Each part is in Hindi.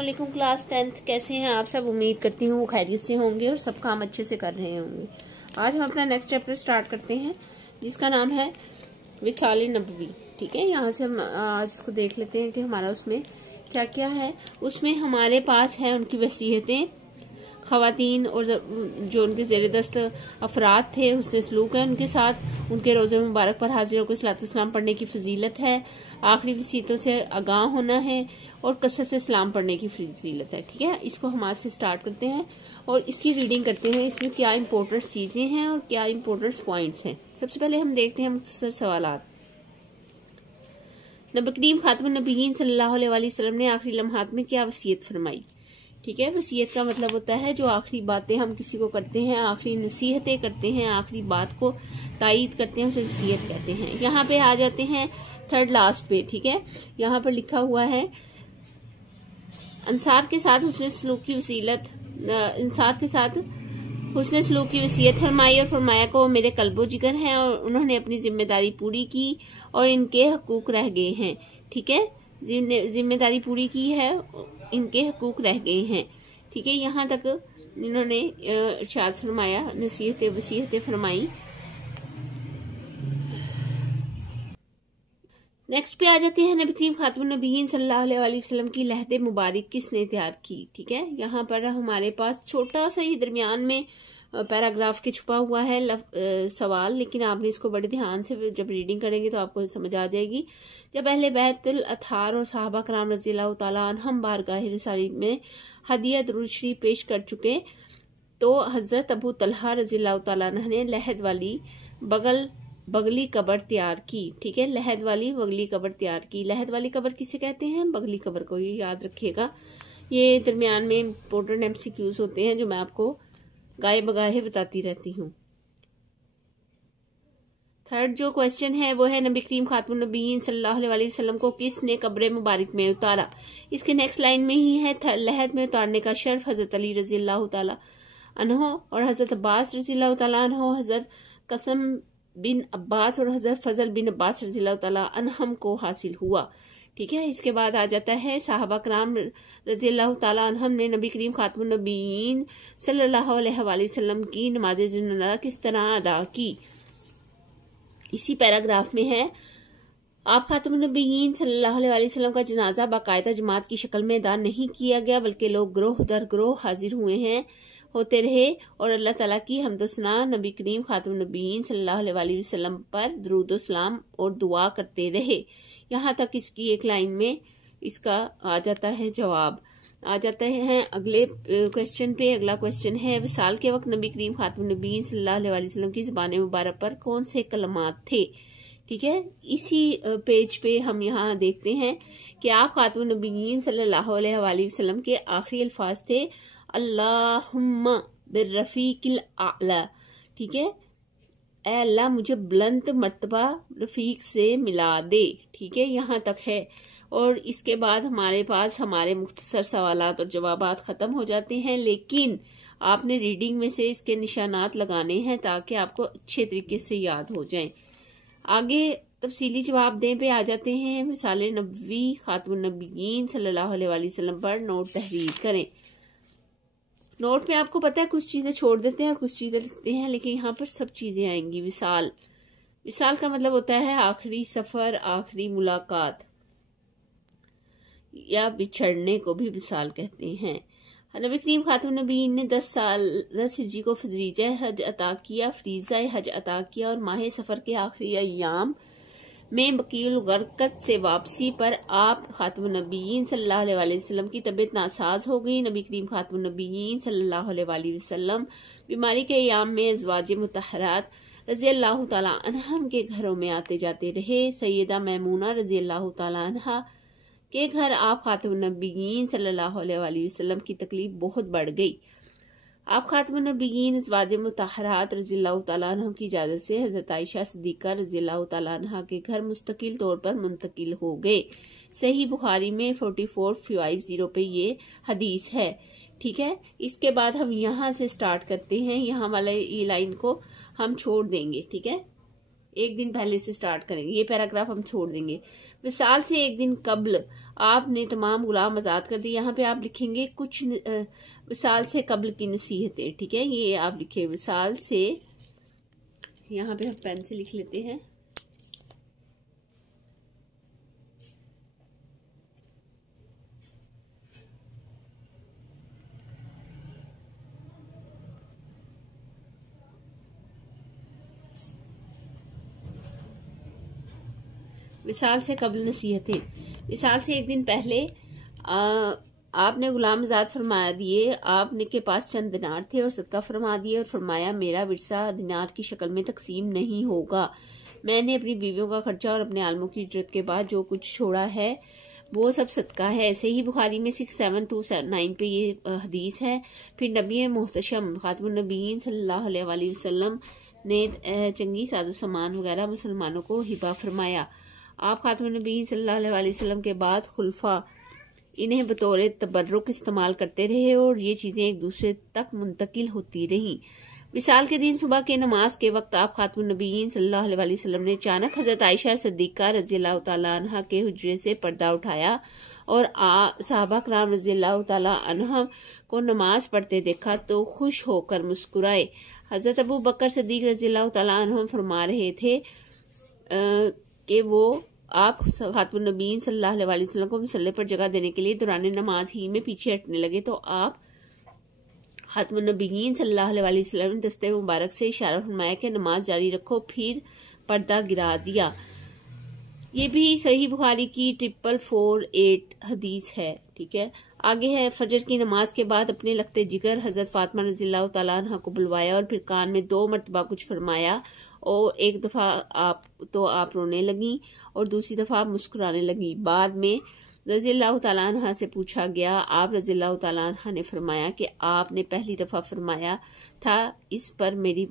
अस्सलामुअलैकुम क्लास 10th। कैसे हैं आप सब? उम्मीद करती हूँ खैरियत से होंगे और सब काम अच्छे से कर रहे होंगे। आज हम अपना नेक्स्ट चैप्टर स्टार्ट करते हैं जिसका नाम है विसाल नबवी। ठीक है, यहाँ से हम आज उसको देख लेते हैं कि हमारा उसमें क्या क्या है। उसमें हमारे पास है उनकी वसीयतें, ख़वातीन और जो उनके ज़ेर दस्त अफराद थे उसने सलूक है उनके साथ, उनके रोज़े मुबारक पर हाजिरों को सलातो-सलाम पढ़ने की फजीलत है, आखिरी वसीयतों से आगाह होना है और कसरत से सलाम पढ़ने की फजीलत है। ठीक है, इसको हम आज से स्टार्ट करते हैं और इसकी रीडिंग करते हैं। इसमें क्या इंपॉर्टेंट चीज़ें हैं और क्या इंपॉर्टेंट पॉइंट्स हैं। सबसे पहले हम देखते हैं मुख्तसर सवालात। नबी करीम खातमुन नबीयीन सल्लल्लाहु अलैहि वसल्लम ने आखिरी लम्हात में क्या वसीयत फरमाई। ठीक है, वसीयत का मतलब होता है जो आखिरी बातें हम किसी को करते हैं, आखिरी नसीहतें करते हैं, आखिरी बात को तायीद करते हैं, उसे वसीयत कहते हैं। यहाँ पे आ जाते हैं थर्ड लास्ट पे। ठीक है, यहाँ पर लिखा हुआ है अंसार के साथ हुस्न सलूक की वसीलत, इंसार के साथ हुस्न सलूक की वसीयत फरमाई और फरमाया को मेरे कल्बो जिगर हैं और उन्होंने अपनी जिम्मेदारी पूरी की और इनके हकूक रह गए हैं। ठीक है, जिम्मेदारी पूरी की है, इनके हकूक रह गए हैं। ठीक है, यहाँ तक इन्होंने इरशाद फरमाया, नसीहतें वसीयतें फरमाई। नेक्स्ट पे आ जाते हैं नबी करीम खातमुन नबीयीन सल्लल्लाहु अलैहि वसल्लम की लहद मुबारक किसने तैयार की। ठीक है, यहाँ पर हमारे पास छोटा सा ही दरमियान में पैराग्राफ के छुपा हुआ है सवाल, लेकिन आपने इसको बड़े ध्यान से जब रीडिंग करेंगे तो आपको समझ आ जाएगी। जब अहले बैतुल अथार और साहबा कराम रज़ियल्लाहु ताला अन्हुम बारगाह रिसाली में हदिया दुरूद शरीफ पेश कर चुके तो हजरत अबू तलहा रज़ियल्लाहु ताला अन्हु ने लहद वाली बगली कबर तैयार की। ठीक है, लहद वाली बगली कबर तैयार की। लहद वाली कबर किसे कहते हैं? बगली कबर को, ये याद रखिएगा। ये दरमियान में इम्पोर्टेंट MCQs होते हैं जो मैं आपको गाये बगाहे बताती रहती हूँ। थर्ड जो क्वेश्चन है वो है नबी करीम खातमुन नबीयीन सल्लल्लाहु अलैहि वसल्लम को किसने कब्र मुबारक में उतारा। इसके नेक्स्ट लाइन में ही है लहद में उतारने का शर्फ हजरत अली रज़ियल्लाहु ताला अन्हु और हजरत अब्बास रज़ियल्लाहु ताला अन्हु, हजरत कसम बिन अब्बास और हजरत फजल बिन अब्बास रज़ियल्लाहु ताला अन्हुम को हासिल हुआ। ठीक है, इसके बाद आ जाता है साहबा कराम रज़ियल्लाहु ताला अन्हुम ने नबी करीम खातमुन नबीयीन सल्लल्लाहु अलैहि वसल्लम की नमाज जनाजा किस तरह अदा की। इसी पैराग्राफ में है आप खातमुन नबीयीन सल्लल्लाहु अलैहि वसल्लम का जनाजा बाकायदा जमात की शक्ल में अदा नहीं किया गया, बल्कि लोग ग्रोह दर ग्रोह हाजिर हुए हैं होते रहे और अल्लाह ताला की हम्दोसना नबी करीम खातमुन नबीयीन सल्लल्लाहु अलैहि वसल्लम पर दरूद सलाम और दुआ करते रहे। यहाँ तक इसकी एक लाइन में इसका आ जाता है जवाब। आ जाते हैं अगले क्वेश्चन पे। अगला क्वेश्चन है विसाल के वक्त नबी करीम खातमुन नबीयीन सल्लल्लाहु अलैहि वसल्लम की ज़ुबान मुबारक पर कौन से कलमात थे। ठीक है, इसी पेज पे हम यहाँ देखते हैं कि आप खातमुन नबीयीन सल्लल्लाहु अलैहि वसल्लम के आखिरी अल्फाज थे अल्लाहुम्मा बिर्रफीकिल आला। ठीक है, ऐ अल्लाह मुझे बुलंद मर्तबा रफीक से मिला दे। ठीक है, यहाँ तक है और इसके बाद हमारे पास हमारे मुख्तसर सवालात और जवाबात ख़त्म हो जाते हैं, लेकिन आपने रीडिंग में से इसके निशानात लगाने हैं ताकि आपको अच्छे तरीके से याद हो जाएं। आगे तफसीली जवाब दें पे आ जाते हैं मिसाल नबवी खातमुन नबीयीन सल्लल्लाहु अलैहि वसल्लम पर नोट तहरीर करें। नोट में आपको पता है कुछ चीज़ें छोड़ देते हैं और कुछ चीज़ें लिखते हैं, लेकिन यहाँ पर सब चीज़ें आएंगी। विसाल का मतलब होता है आखिरी सफ़र, आखिरी मुलाकात या बिछड़ने को भी विसाल कहते हैं। नबी करीम खातमुन नबीयीन ने 10 हिज्री को फरीज़ा हज अता किया, और माह सफ़र के आखिरी अय्याम में बकीउल गरकत से वापसी पर आप खातमुन नबीयीन सल्लल्लाहु अलैहि वसल्लम की तबीयत नासाज हो गई। नबी करीम खातमुन नबीयीन सल्लल्लाहु अलैहि वसल्लम बीमारी के अय्याम में अज़वाज मुतहरात रज़ियल्लाहु ताला अन्हुम के घरों में आते जाते रहे। सैयदा मैमूना रज़ियल्लाहु ताला अन्हा के घर आप खातमुन नबीयीन सल्लल्लाहु अलैहि वसल्लम की तकलीफ बहुत बढ़ गई। आप खातमुन नबीयीन अज़वाज मुतहरात रज़ियल्लाहु ताला अन्हा की इजाज़त से हज़रत आयशा सिद्दीक़ा रज़ियल्लाहु ताला अन्हा के घर मुस्तकिल तौर पर मुंतकिल हो गए। सही बुखारी में 4450 पे ये हदीस है। ठीक है, इसके बाद हम यहाँ से स्टार्ट करते हैं, यहाँ वाले ये लाइन को हम छोड़ देंगे। ठीक है, एक दिन पहले से स्टार्ट करेंगे। ये पैराग्राफ हम छोड़ देंगे। विसाल से एक दिन कबल आपने तमाम गुलाम आजाद कर दिए। यहाँ पे आप लिखेंगे कुछ विसाल से कबल की नसीहतें, ठीक है। ये आप लिखे विसाल से, यहाँ पे हम पेन से लिख लेते हैं। विसाल से कबल नसीहतें। विसाल से एक दिन पहले आपने गुलाम आजाद फरमा दिए। आपने के पास चंद दिनार थे और सदका फरमा दिए और फरमाया मेरा विरसा दिनार की शक्ल में तकसीम नहीं होगा। मैंने अपनी बीवियों का खर्चा और अपने आलमों की इजरत के बाद जो कुछ छोड़ा है वो सब सदका है। ऐसे ही बुखारी में 6729 पे ये हदीस है। फिर नबी मुहतशम खातमुन नबीयीन सल्लल्लाहु अलैहि वसल्लम ने चंगी सादो सामान वगैरह मुसलमानों को हिबा फरमाया। आप खातमुन नबीयीन सल्लल्लाहु अलैहि वसल्लम के बाद खुलफा इन्हें बतौर तबर्रुक इस्तेमाल करते रहे और ये चीज़ें एक दूसरे तक मुंतकिल होती रहीं। विसाल के दिन सुबह के नमाज के वक्त आप खातमुन नबीयीन सल्लल्लाहु अलैहि वसल्लम ने अचानक हजरत आयशा सिद्दीक़ा रज़ियल्लाहु तआला अन्हा के हुज्रे से पर्दा उठाया और सहाबा कराम रज़ियल्लाहु तआला अन्हा को नमाज पढ़ते देखा तो खुश होकर मुस्कुराए। हजरत अबू बकर सिद्दीक रज़ियल्लाहु तआला अन्हु फरमा रहे थे कि वो आप खातमुन नबीयीन सल्लल्लाहु अलैहि वसल्लम को मुसल्ले पर जगह देने के लिए दौरान नमाज ही में पीछे हटने लगे तो आप खातमुन नबीयीन सल्लल्लाहु अलैहि वसल्लम ने दस्ते मुबारक से इशारा फरमाया कि नमाज जारी रखो, फिर पर्दा गिरा दिया। ये भी सही बुखारी की 4448 हदीस है, ठीक है। आगे है फजर की नमाज के बाद अपने लगते जिगर हजरत फातिमा रज़ियल्लाहु तआला अन्हा को बुलवाया और फिर कान में 2 मरतबा कुछ फरमाया और एक दफ़ा आप रोने लगी और दूसरी दफ़ा आप मुस्कुराने लगी। बाद में रज़ियल्लाहु तआला अन्हा से पूछा गया। आप रज़ियल्लाहु तआला अन्हा ने फरमाया कि आपने पहली दफ़ा फरमाया था इस पर मेरी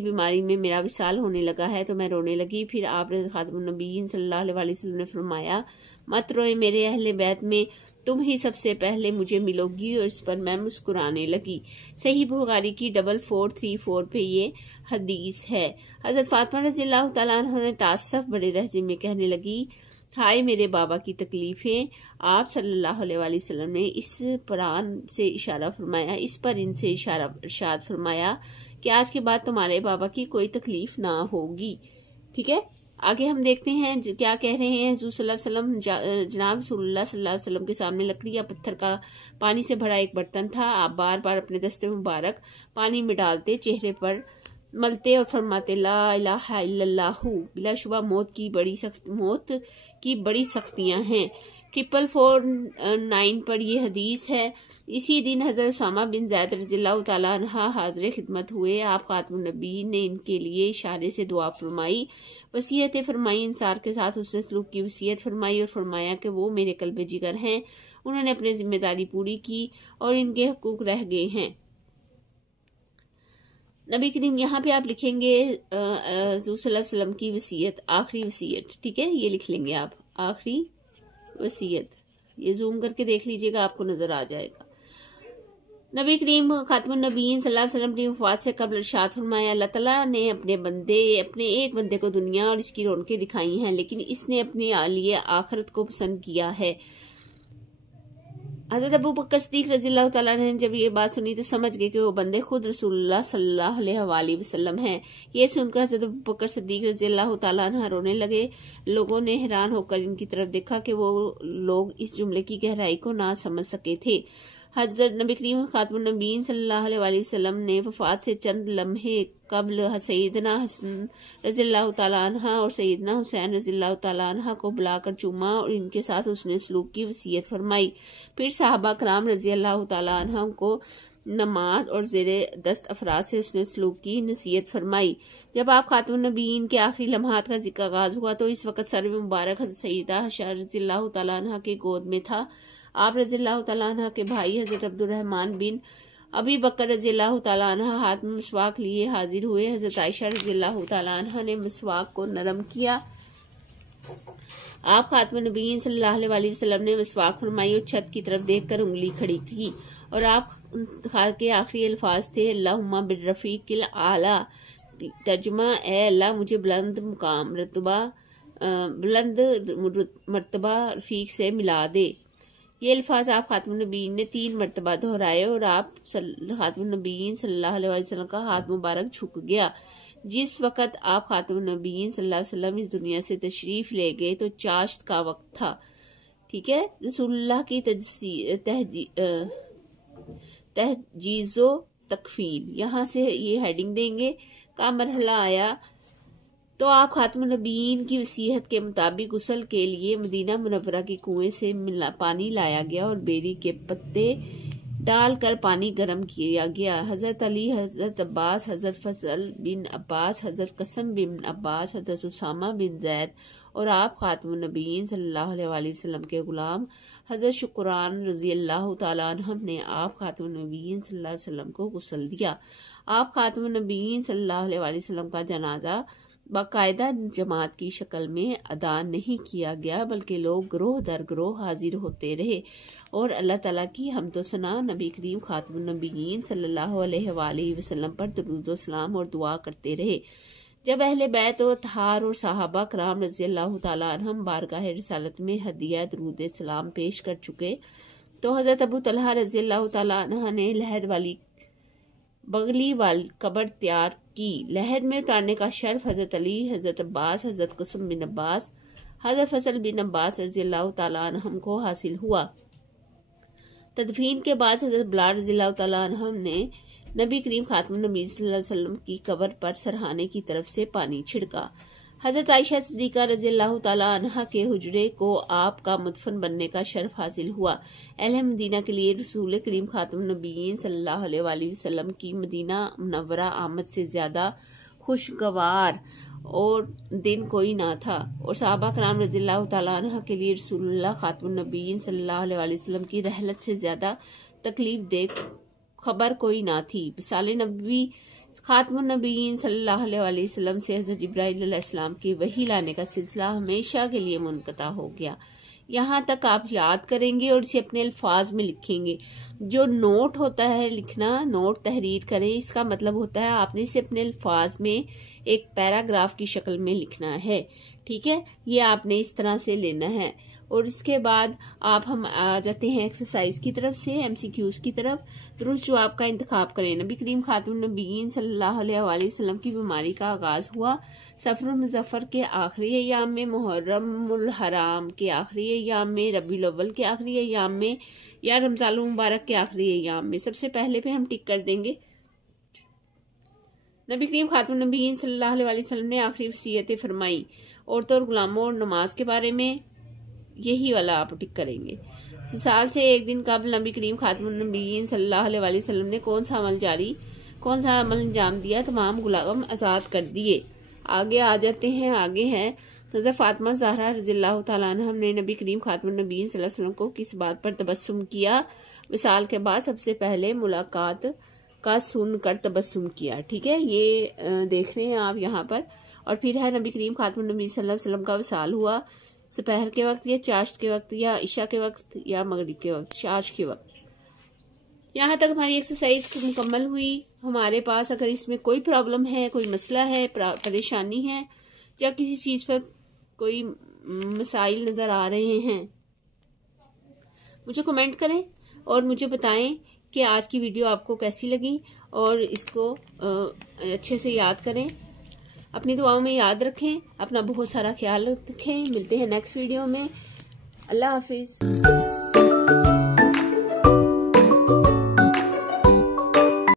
बीमारी में मेरा विसाल होने लगा है तो मैं रोने लगी। फिर आप खातमुन नबीयीन सल्लल्लाहु अलैहि वसल्लम ने फरमाया मत रोए, मेरे अहले बैत में तुम ही सबसे पहले मुझे मिलोगी और इस पर मैं मुस्कुराने लगी। सही बुखारी की 4434 पे ये हदीस है। हजरत फातिमा रज़ियल्लाहु तआला अन्हा ने तासफ बड़े लहजे में कहने लगी हाय मेरे बाबा की तकलीफें। आप सल्लल्लाहु अलैहि वसल्लम ने इस कुरान से इशारा फरमाया, इस पर इनसे इरशाद फरमाया कि आज के बाद तुम्हारे बाबा की कोई तकलीफ ना होगी, ठीक है। आगे हम देखते हैं क्या कह रहे हैं हुज़ूर सल्लल्लाहु अलैहि वसल्लम। जनाब रसूलुल्लाह सल्लल्लाहु अलैहि वसल्लम के सामने लकड़ी या पत्थर का पानी से भरा एक बर्तन था। आप बार बार अपने दस्ते मुबारक पानी में डालते, चेहरे पर मलते और फरमाते ला इलाहा इल्लल्लाहु, बिलाशुबा मौत की बड़ी सख्तियां हैं। 4449 पर ये हदीस है। इसी दिन हज़रत उसामा बिन ज़ैद रज़ियल्लाहु तआला अन्हा हाज़िर खिदमत हुए। आप खातमुन नबीयीन ने इनके लिए इशारे से दुआ फरमाई, वसीयतें फरमाई, इंसार के साथ उसने सलूक की वसीयत फरमाई और फरमाया कि वो मेरे कल्बे जिगर हैं, उन्होंने अपनी जिम्मेदारी पूरी की और इनके हकूक रह गए हैं। नबी करीम यहाँ पे आप लिखेंगे हुज़ूर सल्लल्लाहु अलैहि वसल्लम की वसीयत, आखिरी वसीयत, ठीक है। ये लिख लेंगे आप आखिरी वसीयत। ये जूम करके देख लीजिएगा, आपको नजर आ जाएगा। नबी करीम खातमुन नबीयीन सल्लल्लाहु अलैहि वसल्लम की वफ़ात से कबल इरशाद फरमाया अल्लाह ताला ने अपने एक बंदे को दुनिया और इसकी रौनकें दिखाई हैं, लेकिन इसने अपने लिए आखिरत को पसंद किया है। हज़रत अबू बकर सिद्दीक रज़ियल्लाहु तआला ने जब ये बात सुनी तो समझ गए कि वो बंदे खुद रसूलुल्लाह सल्लल्लाहु अलैहि वसल्लम हैं। ये सुनकर हज़रत अबू बकर सिद्दीक रज़ियल्लाहु तआला अन्हु रोने लगे। लोगों ने हैरान होकर इनकी तरफ देखा कि वो लोग इस जुमले की गहराई को ना समझ सके थे। हज़रत नबी करीम खातमुन नबीयीन सल्लल्लाहु अलैहि वसल्लम ने वफ़ात से चंद लम्हे कबल सैयदना हसन रज़ियल्लाहु तआला अन्हा और सैयदना हुसैन रज़ियल्लाहु तआला अन्हा को बुलाकर चूमा और इनके साथ उसने सलूक की वसीयत फरमाई। फिर सहाबा कराम रज़ियल्लाहु तआला अन्हा को नमाज और ज़ेरे दस्त अफराद से उसने सलूक की नसीहत फरमाई। जब आप खातमुन नबीयीन के आखिरी लम्हात का जिक्र आगाज हुआ तो इस वक्त सर मुबारक हज़रत सैयदा आयशा रज़ियल्लाहु तआला अन्हा के गोद में था। आप रज़ियल्लाहु तआला अन्हा के भाई हज़रत अब्दुर्रहमान बिन अबी बकर रज़ियल्लाहु तआला अन्हा हाथ में मिसवाक लिए हाजिर हुए। हज़रत आयशा रज़ियल्लाहु तआला अन्हा ने मिसवाक को नरम किया। आप खातमुन नबीयीन सल्लल्लाहु अलैहि वसल्लम ने मिसवाक फरमाई और छत की तरफ देखकर उंगली खड़ी की और आप के आखिरी अल्फाज थे अल्लाहुम्मा बिर्रफ़ीक़िल आला, तर्जुमा, ए अल्लाह मुझे बुलंद मर्तबा रफ़ीक से मिला दे। ये अल्फाज आप खातमुन नबीयीन ने 3 मरतबा दोहराए और आप खातमुन नबीयीन सल्लल्लाहु अलैहि वसल्लम का हाथ मुबारक झुक गया। जिस वक़्त आप खातमुन नबीयीन सल्लल्लाहु अलैहि वसल्लम इस दुनिया से तशरीफ़ ले गए तो चाश्त का वक्त था। ठीक है, रसूलुल्लाह की तहजीज़ो तकफील, यहाँ से ये हेडिंग देंगे का मरहला आया तो आप खातमुन नबीयीन की वसीयत के मुताबिक गुस्ल के लिए मदीना मुनव्वरा के कुएं से पानी लाया गया और बेरी के पत्ते डालकर पानी गर्म किया गया। हज़रत अली, हज़रत अब्बास, हज़रत फज़ल बिन अब्बास, हज़रत कसम बिन अब्बास, हज़रत उसामा बिन ज़ैद और आप खातमुन नबीयीन सल्लल्लाहु अलैहि वसल्लम के गुलाम हज़रत शुक्रान रज़ियल्लाहु ताला अन्हुम ने आप खातमुन नबीयीन सल्लल्लाहु अलैहि वसल्लम को गुस्ल दिया। आप खातमुन नबीयीन सल्लल्लाहु अलैहि वसल्लम का जनाजा बाकायदा जमात की शक्ल में अदा नहीं किया गया, बल्कि लोग ग्रोह दर ग्रोह हाजिर होते रहे और अल्लाह ताला की हम्दो सना नबी करीम खातमुन नबीयीन सल्लल्लाहु अलैहि वसल्लम पर दुरूद व सलाम और दुआ करते रहे। जब अहले बैत और तहार और सहाबा कराम रज़ियल्लाहु ताला अन्हुम बारगाह रिसालत में हदिया दुरूद सलाम पेश कर चुके तो हज़रत अबू तलहा रज़ियल्लाहु ताला अन्हु ने लहद वाली बगली वाली कब्र तैयार की। लहद में उतारने का शर्फ हज़रत अली, हज़रत अब्बास, हज़रत कसम बिन अब्बास, हज़रत फज़ल बिन अब्बास रज़ियल्लाहु ताला अन्हुम को हासिल हुआ। तदफीन के बाद हज़रत बिलाल रज़ियल्लाहु ताला अन्हुम ने नबी करीम खातमुन नबी सल्लल्लाहु अलैहि वसल्लम की कब्र पर सरहाने की तरफ से पानी छिड़का। हज़रत आयशा सिद्दीक़ा रज़ियल्लाहु ताला अन्हा के हुजरे को आपका मुदफन बनने का शर्फ हासिल हुआ। अहले मदीना के लिए रसूल करीम खातमुन नबीयीन सल्लल्लाहु अलैहि वसल्लम की मदीना मुनव्वरा आमद से ज़्यादा खुशगवार और दिन कोई ना था और सहाबा कराम रज़ियल्लाहु ताला अन्हा के लिए रसूलुल्लाह खातमुन नबीयीन सल्लल्लाहु अलैहि वसल्लम की रहलत से ज़्यादा तकलीफ दे खबर कोई ना थी। विसाल नबी खातमुन नबीयीन सल्लल्लाहु अलैहि वसल्लम से हज़रत जिब्राइल अलैहिस्सलाम की वही लाने का सिलसिला हमेशा के लिए मुनक़ता हो गया। यहाँ तक आप याद करेंगे और इसे अपने अल्फाज में लिखेंगे। जो नोट होता है लिखना, नोट तहरीर करें, इसका मतलब होता है आपने इसे अपने अल्फाज में एक पैराग्राफ की शक्ल में लिखना है। ठीक है, ये आपने इस तरह से लेना है। और उसके बाद हम आ जाते हैं एक्सरसाइज की तरफ से, MCQs की तरफ। दुरुस्त जवाब का इंतखाब करें। नबी करीम खातमुन नबीयीन सल्लल्लाहु अलैहि वसल्लम की बीमारी का आगाज हुआ सफरुल मुज़फ़्फ़र के आखिरी अय्याम में, मुहर्रमुल हराम के आखिरी अय्याम में, रबीउल अव्वल के आखिरी अय्याम में या रमज़ानुल मुबारक के आखिरी अय्याम में। सबसे पहले पे हम टिक कर देंगे। नबी करीम खातमुन नबीयीन सल्लल्लाहु अलैहि वसल्लम ने आखिरी वसीयतें फरमाई औरतों और गुलामों और नमाज के बारे में, यही वाला आप टिक करेंगे। विसाल से एक दिन कबल नबी करीम खातमुन नबीयीन सल्लल्लाहु अलैहि वसल्लम ने कौन सा अमल अंजाम दिया? तमाम गुलाम आज़ाद कर दिए। आगे आ जाते हैं। आगे है हज़रत फातिमा ज़हरा रज़ियल्लाहु ताला अन्हा ने नबी करीम खातमुन नबीयीन सल्लल्लाहु अलैहि वसल्लम को किस बात पर तबस्सुम किया? विसाल के बाद सबसे पहले मुलाकात का सुनकर तबस्सुम किया। ठीक है, ये देख रहे हैं आप यहाँ पर। और फिर है नबी करीम खातमुन नबी सल्लल्लाहु अलैहि वसल्लम का विसाल हुआ दोपहर के वक्त या चाश्त के वक्त या इशा के वक्त या मगरिब के वक्त, शाश के वक्त। यहाँ तक हमारी एक्सरसाइज मुकम्मल हुई। हमारे पास अगर इसमें कोई प्रॉब्लम है, कोई मसला है, परेशानी है या किसी चीज़ पर कोई मसाइल नज़र आ रहे हैं, मुझे कमेंट करें और मुझे बताएं कि आज की वीडियो आपको कैसी लगी और इसको अच्छे से याद करें। अपनी दुआओं में याद रखें। अपना बहुत सारा ख्याल रखें। मिलते हैं नेक्स्ट वीडियो में। अल्लाह हाफिज़।